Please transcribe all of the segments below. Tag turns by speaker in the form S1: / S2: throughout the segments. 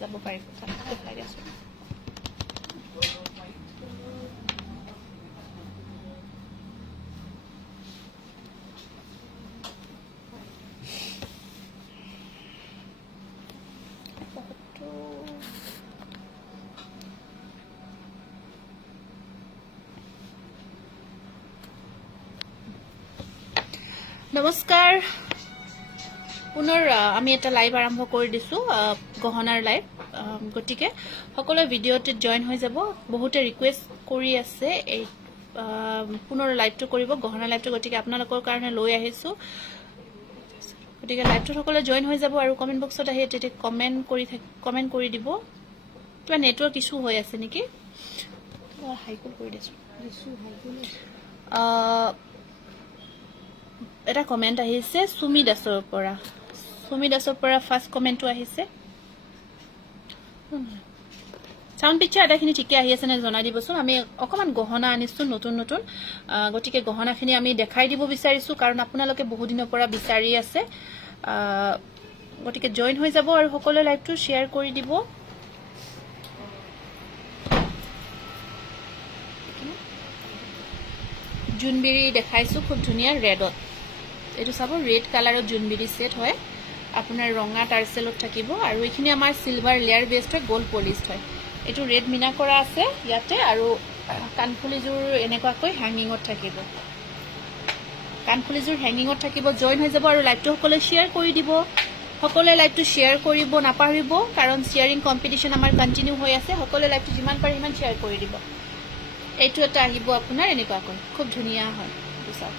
S1: যাব পাৰিব তাত দেখাই বহুতো নমস্কাৰ পুনৰ আমি এটা লাইভ আৰম্ভ কৰি দিছোঁ গহনাৰ লাইভ গতিকে সকলোৱে ভিডিঅ'টোত জইন হৈ যাব। বহুতে ৰিকুৱেষ্ট কৰি আছে এই পুনৰ লাইভটো কৰিব গহনা লাইভটো গতিকে আপোনালোকৰ কাৰণে লৈ আহিছোঁ। গতিকে লাইভটোত সকলোৱে জইন হৈ যাব আৰু কমেণ্ট বক্সত আহি তেতিয়া কমেণ্ট কৰি থাক কমেণ্ট কৰি দিব। কিবা নেটৱৰ্ক ইছ্যু হৈ আছে নেকি? কিবা হাইকুল কৰি দিছোঁ। আ, এটা কমেণ্ট আহিছে সুমি দাসৰ পৰা। সুমি দাসৰ পৰা ফাৰ্ষ্ট কমেণ্টটো আহিছে। চাউণ্ড পিকচাৰ আটাইখিনি ঠিকে আহি আছে নে জনাই দিবচোন। আমি অকণমান গহনা আনিছোঁ নতুন নতুন। গতিকে গহনাখিনি আমি দেখাই দিব বিচাৰিছোঁ কাৰণ আপোনালোকে বহুদিনৰ পৰা বিচাৰি আছে। গতিকে জইন হৈ যাব আৰু সকলোৱে লাইভটো শ্বেয়াৰ কৰি দিব। জোনবিৰি দেখাইছোঁ খুব ধুনীয়া ৰেডত এইটো চাব ৰেড কালাৰত জোনবিৰি ছেট হয়। আপোনাৰ ৰঙা টাৰ্চেলত থাকিব আৰু এইখিনি আমাৰ চিলভাৰ লেয়াৰ বেষ্ট হয় গ'ল্ড পলিষ্ট হয়। এইটো ৰেড মিনা কৰা আছে ইয়াতে আৰু কাণফুলিযোৰ এনেকুৱাকৈ হেঙিঙত থাকিব। কাণফুলিযোৰ হেঙিঙত থাকিব জইন হৈ যাব আৰু লাইভটো সকলোৱে শ্বেয়াৰ কৰি দিব। সকলোৱে লাইভটো শ্বেয়াৰ কৰিব নাপাহৰিব কাৰণ শ্বেয়াৰিং কম্পিটিশ্যন আমাৰ কণ্টিনিউ হৈ আছে। সকলোৱে লাইভটো যিমান পাৰে সিমান শ্বেয়াৰ কৰি দিব। এইটো এটা আহিব আপোনাৰ এনেকুৱাকৈ। খুব ধুনীয়া হয়। চাওক।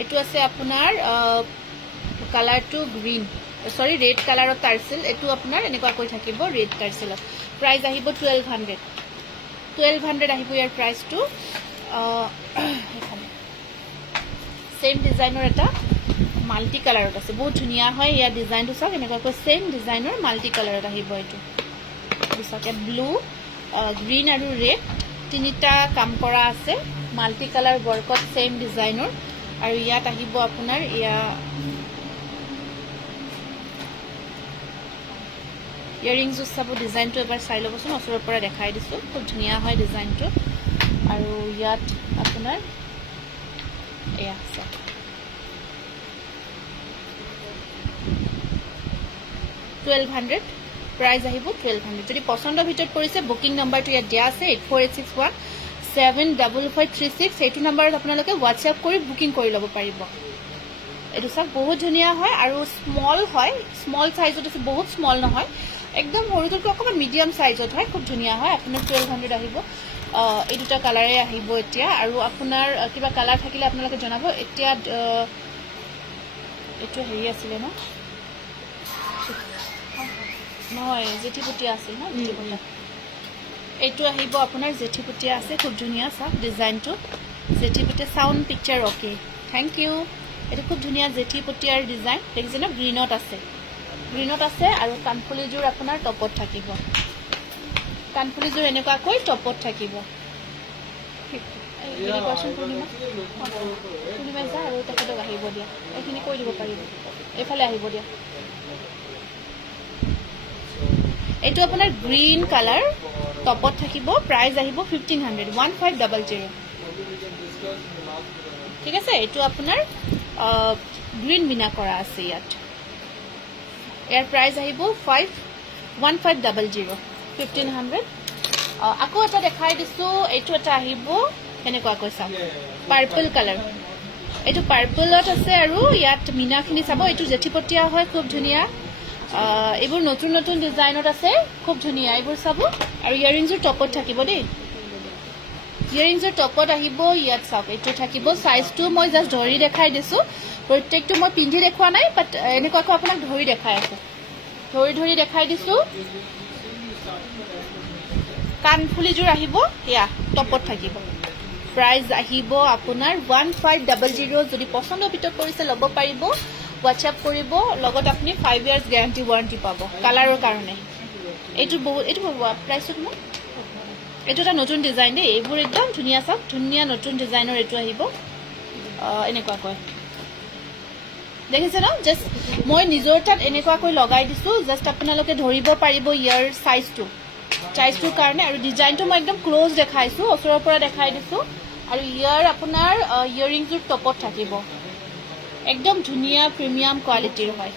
S1: এইটো আছে আপোনাৰ কালাৰটো গ্ৰীণ। চৰি ৰেড কালাৰত টাৰ্চেল এইটো আপোনাৰ এনেকুৱাকৈ থাকিব ৰেড টাৰ্চেলত। প্ৰাইচ আহিব টুৱেল্ভ হাণ্ড্ৰেড টুৱেল্ভ হাণ্ড্ৰেড আহিব ইয়াৰ প্ৰাইচটো ছেইম ডিজাইনৰ এটা মাল্টি কালাৰত আছে। বহুত ধুনীয়া হয় ইয়াৰ ডিজাইনটো চাওক এনেকুৱাকৈ ছেইম ডিজাইনৰ মাল্টি কালাৰত আহিব এইটো। ইয়াত ব্লু গ্ৰীণ আৰু ৰেড তিনিটা কাম কৰা আছে। মাল্টি কালাৰ ৱৰ্কত ছেইম ডিজাইনৰ আৰু ইয়াত আহিব আপোনাৰ ইয়া ইয়েৰিংযোৰ চাব ডিজাইনটো এবাৰ চাই ল'বচোন ওচৰৰ পৰা দেখাই দিছোঁ। খুব ধুনীয়া হয় ডিজাইনটো। আৰু ইয়াত আপোনাৰ এয়া চাওক টুৱেল্ভ হাণ্ড্ৰেড প্ৰাইজ আহিব টুৱেল্ভ হাণ্ড্ৰেড যদি পচন্দৰ ভিতৰত পৰিছে বুকিং নম্বৰটো ইয়াত দিয়া আছে eight four eight six one seven double five three six সেইটো নম্বৰত আপোনালোকে হোৱাটছএপ কৰি বুকিং কৰি ল'ব পাৰিব। এইটো চাওক বহুত ধুনীয়া হয় আৰু স্মল হয়। স্মল চাইজত আছে বহুত স্মল নহয়। একদম সৰুটোতকৈ অকণমান মিডিয়াম চাইজত হয় খুব ধুনীয়া হয়। আপোনাৰ টুৱেল্ভ হাণ্ড্ৰেড আহিব। এই দুটা কালাৰে আহিব এতিয়া। আৰু আপোনাৰ কিবা কালাৰ থাকিলে আপোনালোকে জনাব। এতিয়া এইটো হেৰি আছিলে ন? নহয় জেঠীপুটীয়া আছিল ন? এইটো আহিব আপোনাৰ জেঠীপুটীয়া আছে। খুব ধুনীয়া চাওক ডিজাইনটো। জেঠীপুটীয়া sound picture okay thank you এইটো খুব ধুনীয়া জেঠীপুটীয়াৰ ডিজাইন। দেখিছে ন গ্ৰীণত আছে। গ্ৰীণত আছে আৰু কাণফুলিযোৰ আপোনাৰ টপত থাকিব। কাণফুলিযোৰ এনেকুৱাকৈ টপত থাকিব। এইটো আপোনাৰ গ্ৰীণ কালাৰ টপত থাকিব। প্ৰাইচ আহিব fifteen hundred one five double zero' ঠিক আছে? এইটো আপোনাৰ গ্ৰীণ মিনা কৰা আছে ইয়াত। ইয়াৰ প্ৰাইচ আহিব five one five double zero' fifteen hundred আকৌ এটা দেখাই দিছোঁ এইটো এটা আহিব এনেকুৱাকৈ চাওক পাৰ্পল কালাৰ এইটো পাৰ্পলত আছে আৰু ইয়াত মিনাখিনি চাব এইটো জেঠীপটীয়া হয় খুব ধুনীয়া। আহ, এইবোৰ নতুন নতুন ডিজাইনত আছে খুব ধুনীয়া। এইবোৰ চাব। আৰু ইয়েৰিংযোৰ টপত থাকিব দেই। ইয়েৰিংযোৰ টপত আহিব ইয়াত চাওক এইটো থাকিব চাইজটো মই জাষ্ট ধৰি দেখাই দিছোঁ। প্ৰত্যেকটো মই পিন্ধি দেখুওৱা নাই বাট এনেকুৱাকৈ আপোনাক ধৰি দেখাই আছোঁ। ধৰি ধৰি দেখাই দিছোঁ। কাণফুলিযোৰ আহিব এয়া টপত থাকিব। প্ৰাইচ আহিব আপোনাৰ ওৱান ফাইভ ডাবল জিৰ' যদি পচন্দৰ ভিতৰত কৰিছে ল'ব পাৰিব। হোৱাটছএপ কৰিব লগত আপুনি ফাইভ ইয়াৰ্ছ গেৰাণ্টি ৱাৰেণ্টি পাব কালাৰৰ কাৰণে। এইটো বহুত এইটো প্ৰাইচটো কিমান এইটো এটা নতুন ডিজাইন দেই এইবোৰ একদম ধুনীয়া চাওক ধুনীয়া নতুন ডিজাইনৰ এইটো আহিব। আহ, এনেকুৱাকৈ দেখিছে ন? জাষ্ট মই নিজৰ তাত এনেকুৱাকৈ লগাই দিছোঁ জাষ্ট আপোনালোকে ধৰিব পাৰিব ইয়াৰ চাইজটো চাইজটোৰ কাৰণে আৰু ডিজাইনটো মই একদম ক্ল'জ দেখাইছোঁ ওচৰৰ পৰা দেখাই দিছোঁ। আৰু ইয়াৰ আপোনাৰ ইয়েৰিংযোৰ টপত থাকিব। একদম ধুনীয়া প্ৰিমিয়াম কোৱালিটিৰ হয়।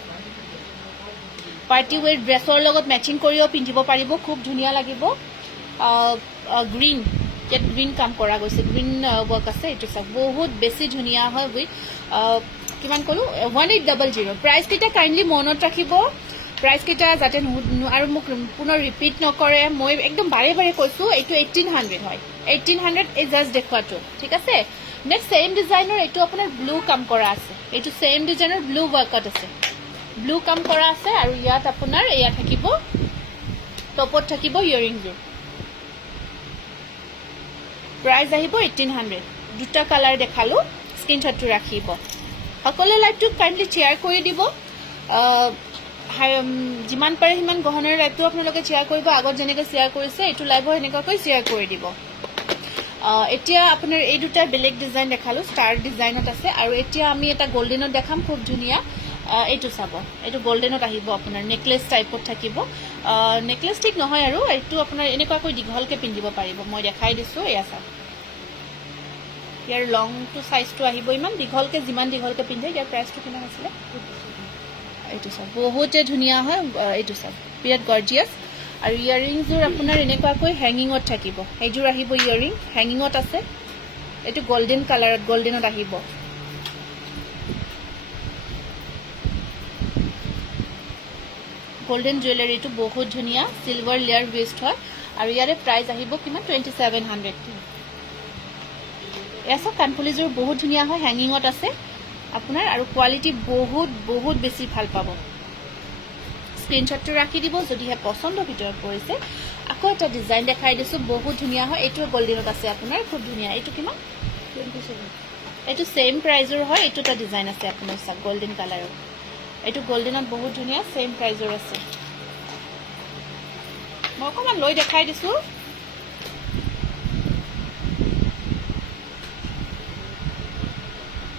S1: পাৰ্টি ৱেৰ ড্ৰেছৰ লগত মেচিং কৰিও পিন্ধিব পাৰিব খুব ধুনীয়া লাগিব। গ্ৰীণ ইয়াত গ্ৰীণ কাম কৰা গৈছে। গ্ৰীণ ৱৰ্ক আছে এইটো চাওক। বহুত বেছি ধুনীয়া হয় উইথ কিমান ক'লোঁ? ওৱান এইট ডাবল জিৰ' প্ৰাইচকেইটা কাইণ্ডলি মনত ৰাখিব। প্ৰাইচকেইটা যাতে আৰু মোক পুনৰ ৰিপিট নকৰে। মই একদম বাৰে বাৰে কৈছোঁ এইটো এইটিন হাণ্ড্ৰেড হয়। এইটিন হাণ্ড্ৰেড এই জাষ্ট দেখুৱাটো ঠিক আছে? নেক্সট ছেইম ডিজাইনৰ এইটো আপোনাৰ ব্লু কাম কৰা আছে। এইটো ছেইম ডিজাইনৰ ব্লু ৱৰ্কত আছে। ব্লু কাম কৰা আছে আৰু ইয়াত আপোনাৰ এয়া থাকিব টপত থাকিব ইয়েৰিংযোৰ প্ৰাইচ আহিব এইটিন হাণ্ড্ৰেড দুটা কালাৰ দেখালোঁ স্ক্ৰীনশ্বটটো ৰাখিব। সকলোৱে লাইভটো কাইণ্ডলি শ্বেয়াৰ কৰি দিব। যিমান পাৰে সিমান গহনাৰ লাইভটো আপোনালোকে শ্বেয়াৰ কৰিব। আগত যেনেকৈ শ্বেয়াৰ কৰিছে এইটো লাইভো সেনেকুৱাকৈ শ্বেয়াৰ কৰি দিব। এতিয়া আপোনাৰ এই দুটাৰ বেলেগ ডিজাইন দেখালোঁ ষ্টাৰ ডিজাইনত আছে। আৰু এতিয়া আমি এটা গল্ডেনত দেখাম খুব ধুনীয়া। এইটো চাব। এইটো গল্ডেনত আহিব আপোনাৰ নেকলেছ টাইপত থাকিব। নেকলেছ ঠিক নহয় আৰু এইটো আপোনাৰ এনেকুৱাকৈ দীঘলকৈ পিন্ধিব পাৰিব। মই দেখাই দিছোঁ এয়া চাওক। ইয়াৰ লংটো চাইজটো আহিব ইমান দীঘলকৈ যিমান দীঘলকৈ পিন্ধে ইয়াৰ প্ৰাইচটো কিমান আছিলে? এইটো চাওক বহুতে ধুনীয়া হয় এইটো চাওক বিৰাট গৰ্জিয়াছ আৰু ইয়েৰিংযোৰ আপোনাৰ এনেকুৱাকৈ হেঙিঙত থাকিব। এইযোৰ আহিব ইয়েৰিং হেঙিঙত আছে। এইটো গল্ডেন কালাৰত গল্ডেনত আহিব। গল্ডেন জুৱেলাৰীটো বহুত ধুনীয়া চিলভাৰ লেয়াৰ ৱেষ্ট হয়। আৰু ইয়াৰে প্ৰাইচ আহিব কিমান? টুৱেণ্টি ছেভেন হাণ্ড্ৰেড এয়া চাওক কাণফুলিযোৰ বহুত ধুনীয়া হয় হেঙিঙত আছে। আপোনাৰ আৰু কোৱালিটি বহুত বহুত বেছি ভাল পাব। স্ক্ৰীনশ্বটটো ৰাখি দিব যদিহে পচন্দৰ ভিতৰত পৰিছে। আকৌ এটা ডিজাইন দেখাই দিছোঁ বহুত ধুনীয়া হয়। এইটো গল্ডেনত আছে আপোনাৰ খুব ধুনীয়া। এইটো কিমান? এইটো ছেইম প্ৰাইজৰ হয় এইটো এটা ডিজাইন আছে আপোনাৰ চাওক গল্ডেন কালাৰৰ এইটো গল্ডেনত বহুত ধুনীয়া ছেইম প্ৰাইজৰ আছে। মই অকণমান লৈ দেখাই দিছোঁ।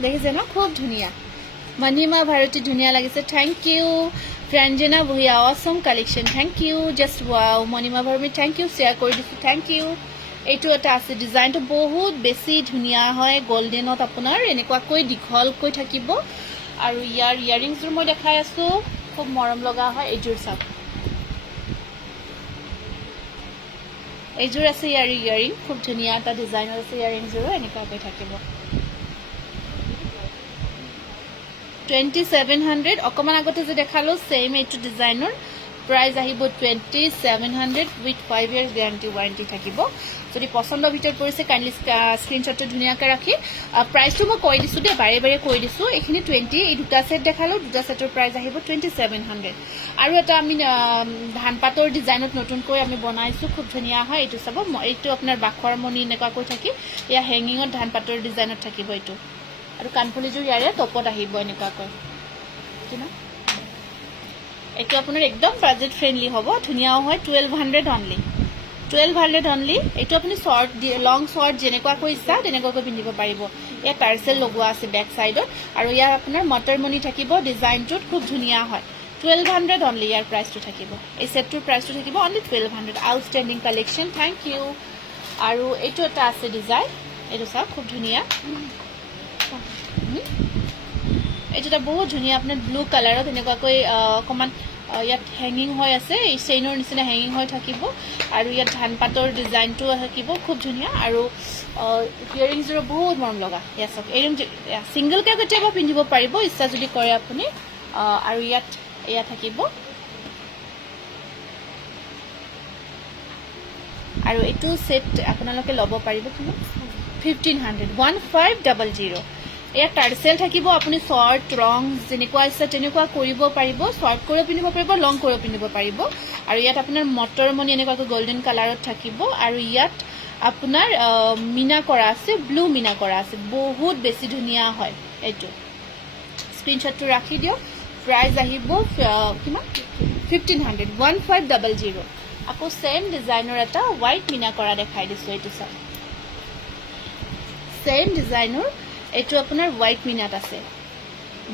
S1: দেখিছে ন? খুব ধুনীয়া। মণিমা ভাৰতী, ধুনীয়া লাগিছে। Thank you ফ্ৰেঞ্জেনা Bhuyan awesome collection thank you just wow Monima Bharati thank you share কৰি দিছোঁ। থেংক ইউ এইটো এটা আছে। ডিজাইনটো বহুত বেছি ধুনীয়া হয়। গল্ডেনত আপোনাৰ এনেকুৱাকৈ দীঘলকৈ থাকিব। আৰু ইয়াৰ ইয়েৰিংছযোৰ মই দেখাই আছোঁ। খুব মৰম লগা হয় এইযোৰ চাওক এইযোৰ আছে ইয়াৰ ইয়েৰিং খুব ধুনীয়া এটা ডিজাইনৰ আছে ইয়েৰিংযোৰো এনেকুৱাকৈ থাকিব। টুৱেণ্টি ছেভেন হাণ্ড্ৰেড অকণমান আগতে যে দেখালোঁ ছেইম এইটো ডিজাইনৰ প্ৰাইচ আহিব twenty seven hundred with five years guarantee warranty থাকিব। যদি পচন্দৰ ভিতৰত পৰিছে কাইণ্ডলি স্ক্ৰীনশ্বটটো ধুনীয়াকৈ ৰাখি। প্ৰাইচটো মই কৈ দিছোঁ দেই বাৰে বাৰে কৈ দিছোঁ। এইখিনি টুৱেণ্টি এই দুটা ছেট দেখালোঁ দুটা ছেটৰ প্ৰাইচ আহিব টুৱেণ্টি ছেভেন হাণ্ড্ৰেড আৰু এটা আমি আহ, ধান পাতৰ ডিজাইনত নতুনকৈ আমি বনাইছোঁ খুব ধুনীয়া হয় এইটো চাব। এইটো আপোনাৰ বাখৰ মণি এনেকুৱাকৈ থাকি এয়া হেঙিঙত ধান পাতৰ ডিজাইনত থাকিব এইটো। আৰু কাণফুলিযোৰ ইয়াৰে টপত আহিব এনেকুৱাকৈ। কিমান এইটো আপোনাৰ একদম বাজেট ফ্ৰেণ্ডলি হ'ব ধুনীয়াও হয় twelve hundred only twelve hundred only এইটো আপুনি শ্বৰ্ট লং শ্বৰ্ট যেনেকুৱাকৈ ইচ্ছা তেনেকুৱাকৈ পিন্ধিব পাৰিব। ইয়াত টাৰ্চেল লগোৱা আছে বেক চাইডত আৰু ইয়াৰ আপোনাৰ মটৰমণি থাকিব ডিজাইনটোত খুব ধুনীয়া হয়। টুৱেল্ভ হাণ্ড্ৰেড অনলি ইয়াৰ প্ৰাইচটো থাকিব। এই ছেটটোৰ প্ৰাইচটো থাকিব only twelve hundred outstanding collection thank you আৰু এইটো এটা আছে ডিজাইন এইটো চাওক খুব ধুনীয়া। এইটো এটা বহুত ধুনীয়া আপোনাৰ ব্লু কালাৰত এনেকুৱাকৈ অকণমান ইয়াত হেঙিং হৈ আছে চেইনৰ নিচিনা হেঙিং হৈ থাকিব। আৰু ইয়াত ধান পাতৰ ডিজাইনটো থাকিব খুব ধুনীয়া। আৰু ইয়েৰিংযোৰো বহুত মৰম লগা। চাওক এৰিং ছিংগলকৈ কেতিয়াবা পিন্ধিব পাৰিব ইচ্ছা যদি কৰে আপুনি। আৰু ইয়াত এয়া থাকিব। আৰু এইটো ছেট আপোনালোকে ল'ব পাৰিব কিমান fifteen hundred one five double zero' ইয়াত টাৰ্চেল থাকিব আপুনি শ্বৰ্ট ৰং যেনেকুৱা ইচ্ছা তেনেকুৱা কৰিব পাৰিব শ্বৰ্ট কৰিও পিন্ধিব পাৰিব লং কৰিও পিন্ধিব পাৰিব। আৰু ইয়াত আপোনাৰ মটৰমণি এনেকুৱাকৈ গল্ডেন কালাৰত থাকিব। আৰু ইয়াত আপোনাৰ মীনা কৰা আছে ব্লু মীনা কৰা আছে। বহুত বেছি ধুনীয়া হয় এইটো। স্ক্ৰীনশ্বটটো ৰাখি দিয়ক। প্ৰাইচ আহিব আহ, কিমান? Fifteen hundred one five double zero আকৌ ছেইম ডিজাইনৰ এটা হোৱাইট মীনা কৰা দেখাই দিছোঁ এইটো চাওক। ছেইম ডিজাইনৰ এইটো আপোনাৰ হোৱাইট মিনাত আছে।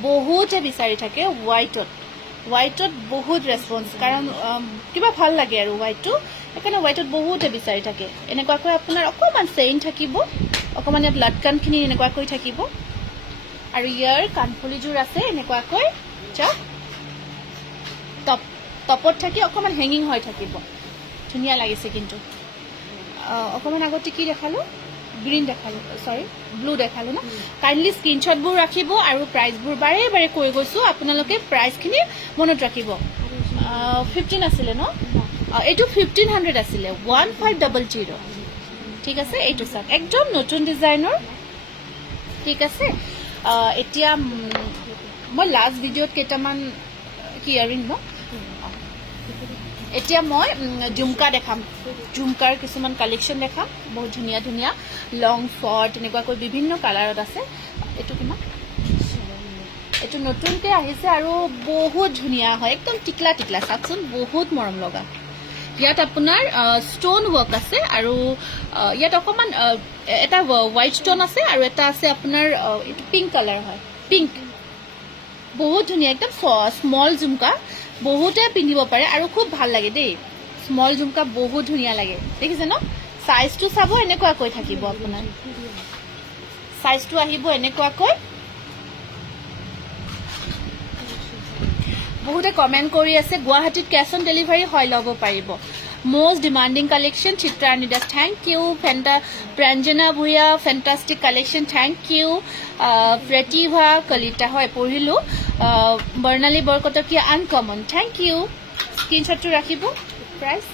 S1: বহুতে বিচাৰি থাকে হোৱাইটত হোৱাইটত বহুত ৰেচপঞ্চ কাৰণ কিবা ভাল লাগে আৰু হোৱাইটটো সেইকাৰণে হোৱাইটত বহুতে বিচাৰি থাকে। এনেকুৱাকৈ আপোনাৰ অকণমান চেইন থাকিব অকণমান ইয়াত লটকানখিনি এনেকুৱাকৈ থাকিব। আৰু ইয়াৰ কাণফুলিযোৰ আছে এনেকুৱাকৈ টপ টপত থাকি অকণমান হেঙিং হৈ থাকিব। ধুনীয়া লাগিছে কিন্তু। অকণমান আগতে কি দেখালোঁ? গ্ৰীণ দেখালোঁ চৰি ব্লু দেখালোঁ ন। কাইণ্ডলি স্ক্ৰীনশ্বটবোৰ ৰাখিব আৰু প্ৰাইচবোৰ বাৰে বাৰে কৈ গৈছোঁ, আপোনালোকে প্ৰাইচখিনি মনত ৰাখিব। ফিফটিন আছিলে ন? এইটো ফিফটিন হাণ্ড্ৰেড আছিলে ওৱান ফাইভ ডাবল জিৰ' ঠিক আছে, এইটো চাওক। একদম নতুন ডিজাইনৰ। ঠিক আছে? এতিয়া মই লাষ্ট ভিডিঅ'ত কেইটামান কি ইয়াৰিং ন এতিয়া মই ঝুমকা দেখাম। ঝুমকাৰ কিছুমান কালেকশ্যন দেখাম। বহুত ধুনীয়া ধুনীয়া লং ফৰ্ট এনেকুৱাকৈ বিভিন্ন কালাৰত আছে। এইটো কিমান? এইটো নতুনকৈ আহিছে আৰু বহুত ধুনীয়া হয়। একদম টিকলা টিকলা চাওকচোন বহুত মৰম লগা। ইয়াত আপোনাৰ ষ্ট'ন ৱৰ্ক আছে আৰু ইয়াত অকণমান এটা হোৱাইট ষ্ট'ন আছে আৰু এটা আছে আপোনাৰ এইটো পিংক কালাৰ হয়। পিংক বহুত ধুনীয়া একদম স্মল ঝুমকা। বহুতে পিন্ধিব পাৰে আৰু খুব ভাল লাগে দেই। স্মল ঝুমকা বহুত ধুনীয়া লাগে। দেখিছে ন? চাইজটো চাব এনেকুৱাকৈ থাকিব আপোনাৰ। চাইজটো আহিব এনেকুৱাকৈ। বহুতে কমেণ্ট কৰি আছে গুৱাহাটীত কেছ অন ডেলিভাৰী হয় ল'ব পাৰিব। Most demanding collection Chitrani Das thank you Fanta Pranjana Bhuyan fantastic collection thank you Pratibha Kalita হয় পঢ়িলোঁ। Barnali Borkotoky uncommon thank you স্ক্ৰীনশ্বটটো ৰাখিব। Price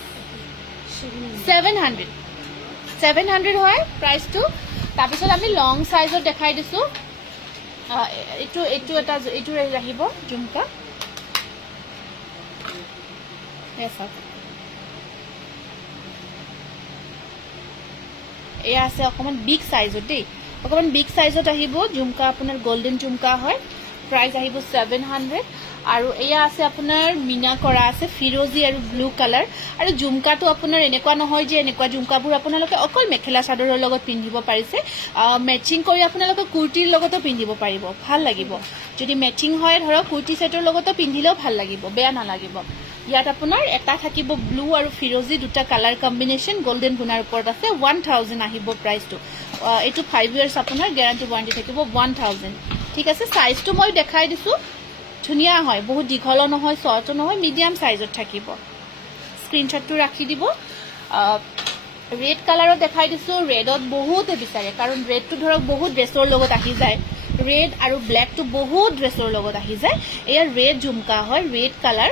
S1: seven hundred seven hundred হয় প্ৰাইচটো তাৰপিছত আমি লং চাইজত দেখাই দিছোঁ। এইটো এইটো এটা এইটো আহিব ঝুমকা এয়া আছে অকণমান বিগ চাইজত দেই। অকণমান বিগ চাইজত আহিব। ঝুমকা আপোনাৰ গল্ডেন ঝুমকা হয়। প্ৰাইচ আহিব ছেভেন হাণ্ড্ৰেড আৰু এয়া আছে আপোনাৰ মীনা কৰা আছে ফিৰজি আৰু ব্লু কালাৰ আৰু ঝুমকাটো আপোনাৰ এনেকুৱা নহয় যে এনেকুৱা ঝুমকাবোৰ আপোনালোকে অকল মেখেলা চাদৰৰ লগত পিন্ধিব পাৰিছে। মেচিং কৰি আপোনালোকে কুৰ্তিৰ লগতো পিন্ধিব পাৰিব। ভাল লাগিব। যদি মেচিং হয় ধৰক কুৰ্তি ছেটৰ লগতো পিন্ধিলেও ভাল লাগিব বেয়া নালাগিব। ইয়াত আপোনাৰ এটা থাকিব ব্লু আৰু ফিৰজি দুটা কালাৰ কম্বিনেশ্যন গল্ডেন গুণাৰ ওপৰত আছে ওৱান থাউজেণ্ড আহিব প্ৰাইচটো এইটো ফাইভ ইয়াৰ্ছ আপোনাৰ গেৰাণ্টি ৱাৰেণ্টি থাকিব ওৱান থাউজেণ্ড ঠিক আছে চাইজটো মই দেখাই দিছোঁ। ধুনীয়া হয় বহুত দীঘলো নহয় শ্বৰ্টো নহয় মিডিয়াম চাইজত থাকিব। স্ক্ৰীনশ্বটটো ৰাখি দিব। ৰেড কালাৰত দেখাই দিছোঁ ৰেডত বহুতে বিচাৰে কাৰণ ৰেডটো ধৰক বহুত ড্ৰেছৰ লগত আহি যায়। ৰেড আৰু ব্লেকটো বহুত ড্ৰেছৰ লগত আহি যায়। এয়া ৰেড ঝুমকা হয় ৰেড কালাৰ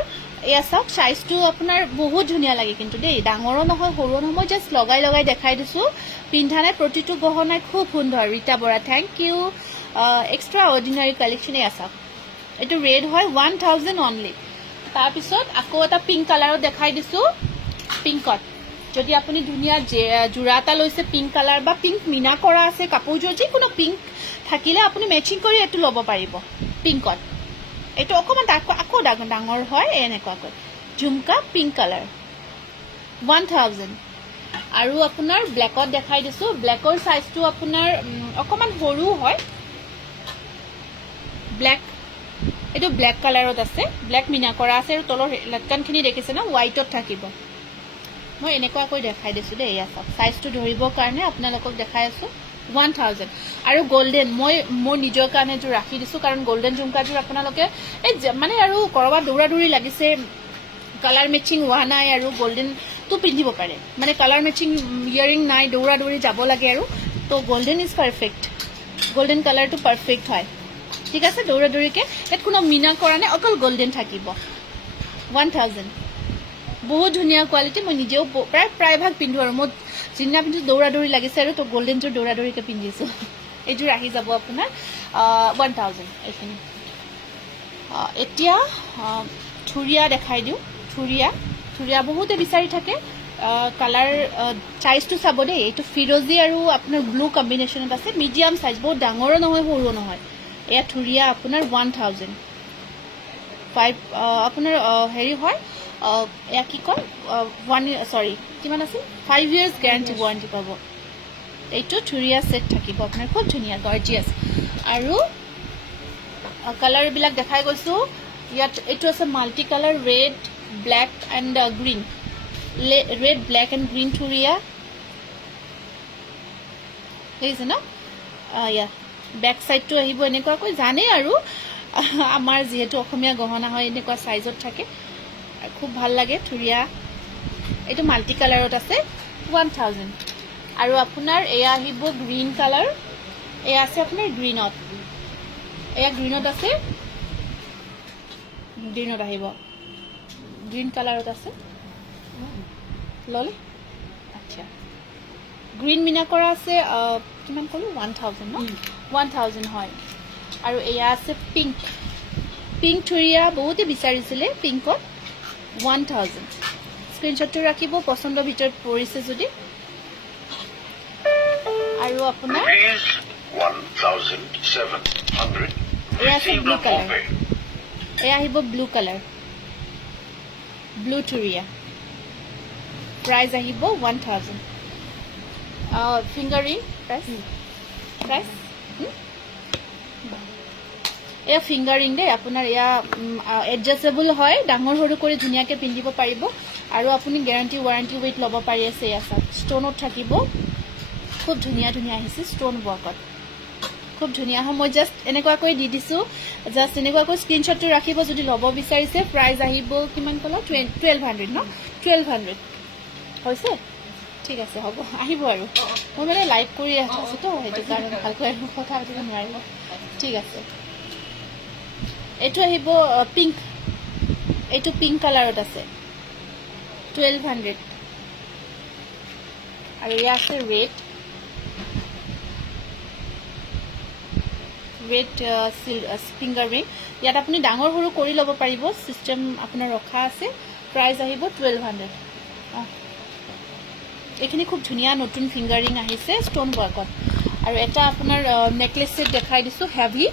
S1: এয়া চাওক চাইজটো আপোনাৰ বহুত ধুনীয়া লাগে কিন্তু দেই। ডাঙৰো নহয় সৰুও নহয় মই জাষ্ট লগাই লগাই দেখাই দিছোঁ। পিন্ধা নাই প্ৰতিটো গহনাই খুব সুন্দৰ। Rita Bora thank you extraordinary collection এয়া চাওক এইটো ৰেড হয় ওৱান থাউজেণ্ড অনলি তাৰপিছত আকৌ এটা পিংক কালাৰত দেখাই দিছোঁ পিংকত যদি আপুনি ধুনীয়া যোৰা এটা লৈছে পিংক কালাৰ বা পিংক মীনা কৰা আছে কাপোৰযোৰ যিকোনো পিংক থাকিলে আপুনি মেচিং কৰি এইটো ল'ব পাৰিব পিংকত এইটো অকণমান আকৌ ডাঙৰ হয় এনেকুৱাকৈ। Jhumka pink colour one thousand আৰু আপোনাৰ ব্লেকত দেখাই দিছোঁ ব্লেকৰ চাইজটো আপোনাৰ অকণমান সৰু হয়। ব্লেক এইটো ব্লেক কালাৰত আছে ব্লেক মিনা কৰা আছে আৰু তলৰ লটকানখিনি দেখিছে ন হোৱাইটত থাকিব। মই এনেকুৱাকৈ দেখাই দিছোঁ দেই এয়া চাওক চাইজটো ধৰিবৰ কাৰণে আপোনালোকক দেখাই আছোঁ। ওৱান থাউজেণ্ড আৰু গল্ডেন মই মোৰ নিজৰ কাৰণে এযোৰ ৰাখি দিছোঁ কাৰণ গল্ডেন ঝুমকাযোৰ আপোনালোকে এই মানে আৰু ক'ৰবাত দৌৰা দৌৰি লাগিছে কালাৰ মেচিং হোৱা নাই আৰু গল্ডেনটো পিন্ধিব পাৰে। মানে কালাৰ মেচিং ইয়েৰিং নাই দৌৰা দৌৰি যাব লাগে আৰু। তো গল্ডেন ইজ পাৰফেক্ট গল্ডেন কালাৰটো পাৰফেক্ট হয়। ঠিক আছে দৌৰা দৌৰিকৈ। ইয়াত কোনো মীনা কৰা নাই অকল গল্ডেন থাকিব। ওৱান থাউজেণ্ড বহুত ধুনীয়া কোৱালিটি মই নিজেও প্ৰায় প্ৰায়ভাগ পিন্ধো আৰু। মই যিদিনা পিন্ধো দৌৰা দৌৰি লাগিছে আৰু তো গল্ডেনযোৰ দৌৰা দৌৰিকৈ পিন্ধিছোঁ এইযোৰ আহি যাব আপোনাৰ ওৱান থাউজেণ্ড এইখিনি। এতিয়া থুৰীয়া দেখাই দিওঁ। থুৰীয়া থুৰীয়া বহুতে বিচাৰি থাকে। কালাৰ চাইজটো চাব দেই। এইটো ফিৰজি আৰু আপোনাৰ ব্লু কম্বিনেশ্যনত আছে। মিডিয়াম চাইজ বহুত ডাঙৰো নহয় সৰুও নহয়। থুৰীয়া আপোনাৰ ওৱান থাউজেণ্ড ফাইভ আপোনাৰ হেৰি হয় এয়া কি কয় ওৱান চৰি কিমান আছিল? ফাইভ ইয়াৰ্ছ গেৰাণ্টি ৱাৰেণ্টি পাব। এইটো থুৰীয়া ছেট থাকিব আপোনাৰ খুব ধুনীয়া গৰ্জিয়াছ আৰু কালাৰবিলাক দেখাই গৈছোঁ। ইয়াত এইটো আছে multi colour red black and green red black and green থুৰীয়া। দেখিছে ন? ইয়া বেক চাইডটো আহিব এনেকুৱাকৈ জানেই আৰু। আমাৰ যিহেতু অসমীয়া গহনা হয় এনেকুৱা চাইজত থাকে। খুব ভাল লাগে থুৰীয়া এইটো মাল্টি কালাৰত আছে ওৱান থাউজেণ্ড আৰু আপোনাৰ এয়া আহিব গ্ৰীণ কালাৰ এয়া আছে আপোনাৰ গ্ৰীণত এয়া গ্ৰীণত আছে গ্ৰীণত আহিব। গ্ৰীণ কালাৰত আছে। ল'লে। গ্ৰীণ মিনা কৰা আছে কিমান ক'লো? ওৱান থাউজেণ্ড ন? ওৱান থাউজেণ্ড হয়। আৰু এয়া আছে পিংক পিংক থুৰীয়া বহুতে বিচাৰিছিলে পিংকত ওৱান থাউজেণ্ড স্ক্ৰীনশ্বটটো ৰাখিব পচন্দৰ ভিতৰত পৰিছে যদি। আৰু আপোনাৰ?
S2: Rupees 1,700.
S1: Yes,
S2: Received
S1: blue
S2: on
S1: color.
S2: Opay.
S1: এয়া আহিব ব্লু কালাৰ ব্লু থুৰীয়া। প্ৰাইজ আহিব one thousand ring price price এয়া ফিংগাৰ ৰিং দেই আপোনাৰ এয়া এডজাষ্টেবল হয় ডাঙৰ সৰু কৰি ধুনীয়াকৈ পিন্ধিব পাৰিব আৰু আপুনি গেৰাণ্টি ৱাৰেণ্টি ৱেইট ল'ব পাৰি আছে এয়া চাওক ষ্ট'নত থাকিব। খুব ধুনীয়া ধুনীয়া আহিছে ষ্ট'ন ৱৰ্কত খুব ধুনীয়া হয়। মই জাষ্ট এনেকুৱাকৈ দি দিছোঁ। জাষ্ট এনেকুৱাকৈ স্ক্ৰীনশ্বটটো ৰাখিব যদি ল'ব বিচাৰিছে প্ৰাইজ আহিব কিমান ক'লা? টুৱেল্ভ হাণ্ড্ৰেড ন? টুৱেল্ভ হাণ্ড্ৰেড হৈছে? ঠিক আছে, হ'ব। আহিব আৰু। মই মানে লাইভ কৰি আছোতো সেইটো কাৰণে ভালকৈ কথা পাতিব নোৱাৰিব ঠিক আছে। এইটো আহিব পিংক এইটো পিংক কালাৰত আছে। টুৱেল্ভ হাণ্ড্ৰেড আৰু এয়া আছে ৰেড ৰেড ফিংগাৰ ৰিং ইয়াত আপুনি ডাঙৰ সৰু কৰি ল'ব পাৰিব। ছিষ্টেম আপোনাৰ ৰখা আছে। প্ৰাইচ আহিব টুৱেল্ভ হাণ্ড্ৰেড এইখিনি খুব ধুনীয়া নতুন ফিংগাৰ আহিছে ষ্ট'ন ৱৰ্কত আৰু এটা আপোনাৰ নেকলেছ ছেট দেখাই দিছোঁ হেভি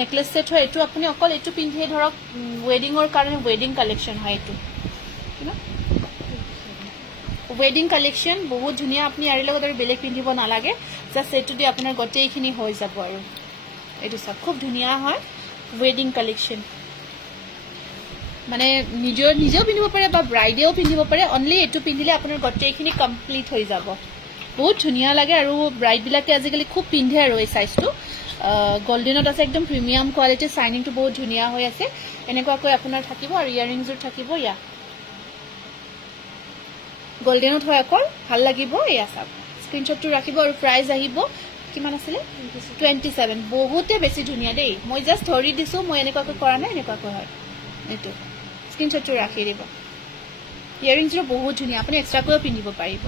S1: নেকলেছ ছেট হয় এইটো আপুনি অকল এইটো পিন্ধিয়ে ধৰক ৱেডিঙৰ কাৰণে ৱেডিং কালেকশ্যন হয় এইটো। ৱেডিং কালেকশ্যন বহুত ধুনীয়া আপুনি ইয়াৰ লগত আৰু বেলেগ পিন্ধিব নালাগে। জাষ্ট এইটো দি আপোনাৰ গোটেইখিনি হৈ যাব আৰু। এইটো চাওক খুব ধুনীয়া হয় ৱেডিং কালেকশ্যন মানে নিজৰ নিজেও পিন্ধিব পাৰে বা ব্ৰাইডেও পিন্ধিব পাৰে অনলি এইটো পিন্ধিলে আপোনাৰ গোটেইখিনি কমপ্লিট হৈ যাব। বহুত ধুনীয়া লাগে আৰু ব্ৰাইডবিলাকে আজিকালি খুব পিন্ধে আৰু এই চাইজটো গল্ডেনত আছে একদম প্ৰিমিয়াম কোৱালিটি চাইনিংটো বহুত ধুনীয়া হৈ আছে। এনেকুৱাকৈ আপোনাৰ থাকিব আৰু ইয়াৰিংযোৰ থাকিব ইয়াত। গল্ডেনত হয় অকল ভাল লাগিব এয়া চাওক। স্ক্ৰীনশ্বটটো ৰাখিব আৰু প্ৰাইজ আহিব। কিমান আছিলে? টুৱেণ্টি ছেভেন বহুতে বেছি ধুনীয়া দেই। মই জাষ্ট ধৰি দিছোঁ মই এনেকুৱাকৈ কৰা নাই এনেকুৱাকৈ হয়। এইটো। স্ক্ৰীনশ্বটটো ৰাখি দিব। ইয়েৰিংছযোৰ বহুত ধুনীয়া আপুনি এক্সট্ৰাকৈও পিন্ধিব পাৰিব।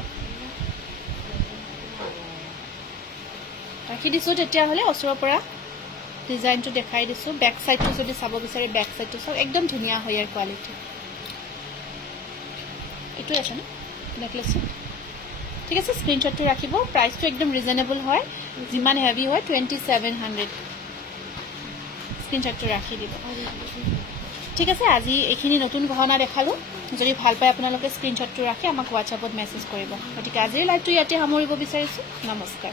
S1: ৰাখি দিছোঁ তেতিয়াহ'লে ওচৰৰ পৰা ডিজাইনটো দেখাই দিছোঁ। বেক চাইডটো যদি চাব বিচাৰে বেক চাইডটো চাওক। একদম ধুনীয়া হয় ইয়াৰ কোৱালিটি এইটোৱে আছে নেকলেছটো ঠিক আছে স্ক্ৰীনশ্বটটো ৰাখিব। প্ৰাইচটো একদম ৰিজনেবল হয়। যিমান হেভি হয় টুৱেণ্টি ছেভেন হাণ্ড্ৰেড স্ক্ৰীনশ্বটটো ৰাখি দিব। ঠিক আছে আজি এইখিনি নতুন গহনা দেখালোঁ। যদি ভাল পায় আপোনালোকে স্ক্ৰীনশ্বটটো ৰাখি আমাক হোৱাটছআপত মেছেজ কৰিব। গতিকে আজিৰ লাইভটো ইয়াতে সামৰিব বিচাৰিছোঁ। নমস্কাৰ।